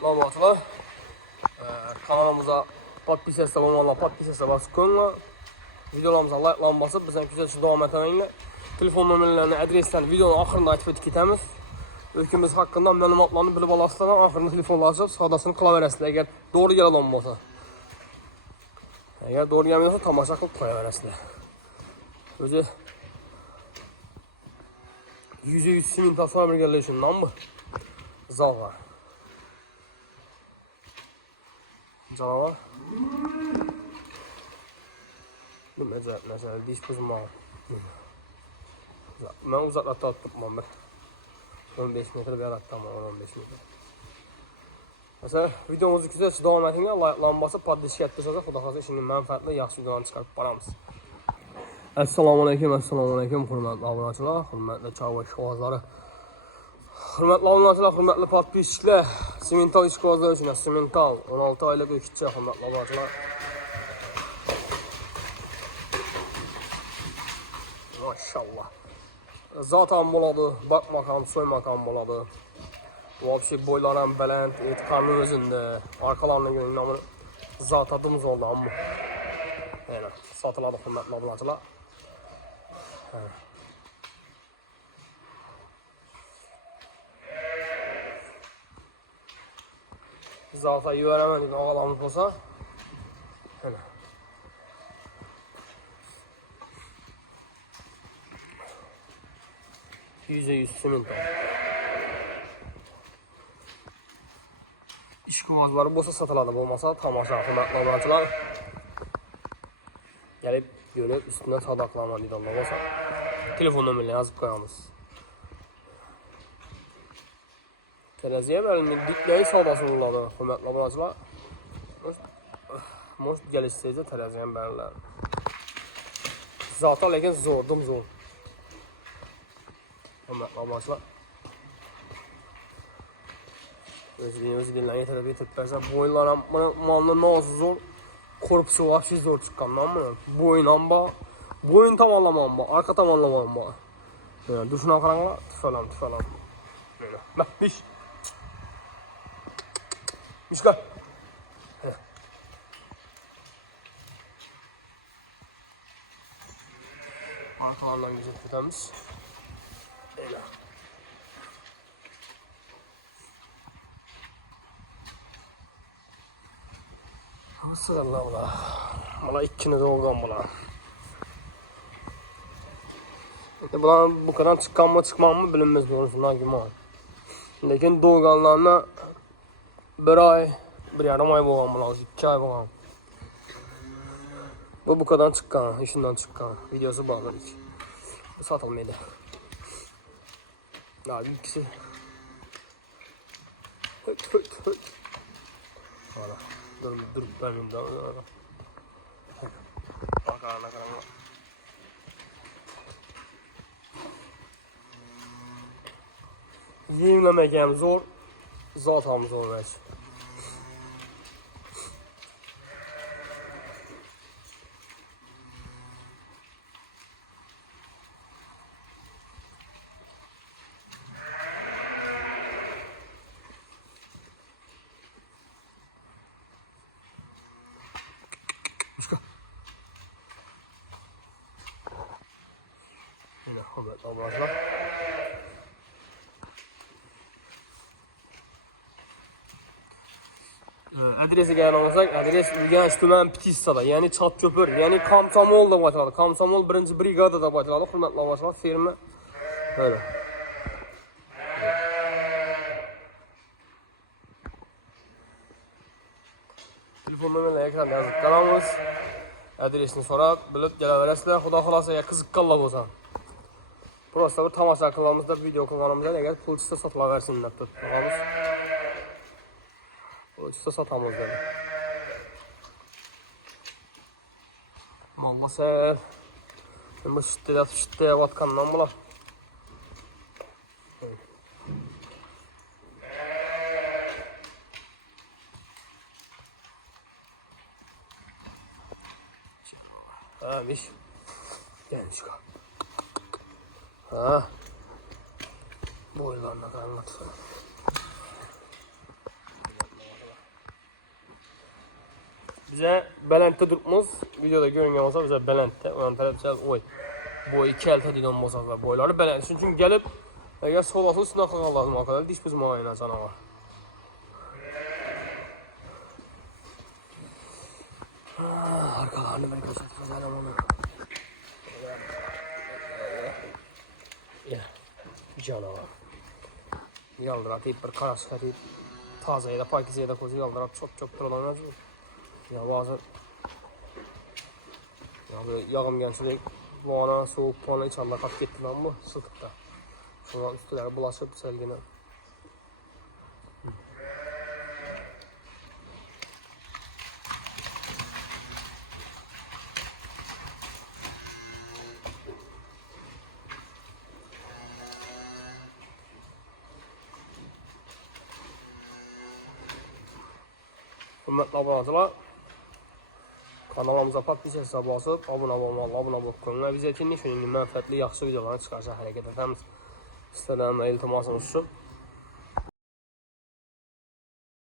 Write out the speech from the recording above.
Ma'lumotlar kanalımıza podpisasiya bo'lganlar podpisasiya bosib qo'yinglar. Videolarimizni like bosib bizdan kuzatishni davom ettiringlar. Telefon nomerlarini, adreslarni videoning oxirida aytib o'tib ketamiz. Ülkemiz hakkında ma'lumotlarni bilib olasizlar, oxirida telefonlar ochib savdosini qilaverasizlar agar to'g'ri keladigan bo'lsa. Agar to'g'ri kelmasa tomosha qilib qo'yaverasizlar. O'zi %100 simint tasavvur birgalashundan bu. Zalvar. Canavar. Bu mesela diş buzma. Ben uzaklıkta tutmam ben. 15 metre bir arattım 15 metre. Mesela videomuzu güzel devam edin ya, like basıp podpishga ettirsangiz, xudo xolasa ishning manfaatli yaxshi videolarni chiqarib boramiz. Assalomu alaykum, hurmatli obunachilar, hurmatli chorva ishqibozlari. Hurmatli obunachilar, hurmatli podpishchilar, semental ishqibozlar uchun semental 16 oylik o'qituvchi hurmatli obunachilar. Maşallah. Zaten bo'ladi, bakmak ham, so'ymak ham bo'ladi. Вообще boylar ham baland, etqarni o'zinde, arqalarini ko'ring, namini zatadimiz oldu amma. Yana sotiladi hurmatli obunachilar. Zaten yuvaraman degan og'alarimiz bo'lsa, mana %100 simint. İşqibozlari bo'lsa sotiladi, bo'lmasa tomosha hurmatli obunachilar. Gelip görüp üstüne sadaklama deydiganlar bo'lsa, telefon nomerini yozib qo'yamiz. Teraziye berilmey dikleyi savdosi bo'ladi hurmatli obunachilar. Most gelishsizde teraziye beriladi. Zaten lekin zo'rdim zo'r. Hurmatli obunachilar. O'zingizlarga yetirib bersa, bo'yinlar ham mana nozi zo'r. Korpusu вообще zo'r chiqqandan buni. Bo'yin ham bor, bo'yin tomonlama ham bor, arqa tomonlama ham bor. Mana dushman qaranglar, tufalam. Mana. Bak, ish. Mishka. Arkalardan geçip tutamiz. Öyle. Sırallah bula. Bula ikkini doğgan bula. Bular bu kadar çıkan mı çıkmam mı bilinmez doğrusundan güman. Lekin doğganlarına bir ay, bir yarım ay bo'lgan bular, 2 ay bo'lgan. Bu kadar çıkan, işinden çıkan. Videosu bağlı hiç. Satılmaydı. Daha ikisi. Höt. Hala. Dur ben daha. Bakalım. Yiyimlemek hem zor. Zaten zor belki. Yine hürmetli obunachilar. Adresiga kelgansak, adres Urganch tuman Ptistada, ya'ni Chotko'pir, ya'ni Komsomol deb aytiladi. Komsomol 1-brigada deb aytiladi. Hurmatli obunachilar, ferma. Mana. Telefon nomerlarini ekranda yozib qo'yamiz. Adresini so'rab, bilib kelaverasizlar. Xudo xolasa qiziqqanlar bo'lsa. Prosta bir tomosha qilamiz deb video qilganimizda agar pulchisi sotilaversin deb turibmiz. Pulchisi sotamiz dedi. Mollasa, bu shitda yotgandan bular. Biş. Gelmiş kal. Ha. Boylarına anlat. Bizə Bələnddə durubmuz. Videoda görünən olsa bizə Bələnddə. Onun tərəfçə oy. Boyu 2 əltə deyilən bozaqlar. Boyları Bələnd. Çünki gəlib əgər sol asıl üstünə qalmaq lazım arkadaşlar. Diş biz müayinə canavar. Arkalarını ben göstereceğim onu. Ya, canavar. Yaldırat, bir karasıka deyip tazeye de pakizeye de kozu yaldırat çok tırlanmaz mı? Ya bazı ya böyle yağım gençlik vana soğuk puanla hiç Allah kat gitti lan bu sıkıntı. Şuna üstüleri bulaşıp selgine. Hürmetli abonacılar, kanalımıza patlayış hesabı basıb, abunə olub koyun. Biz yetinlik şunun mənfəətli, yaxşı videolarını çıxarsa hərəkət edəmiz. İstədəm və iltimasınız üçün.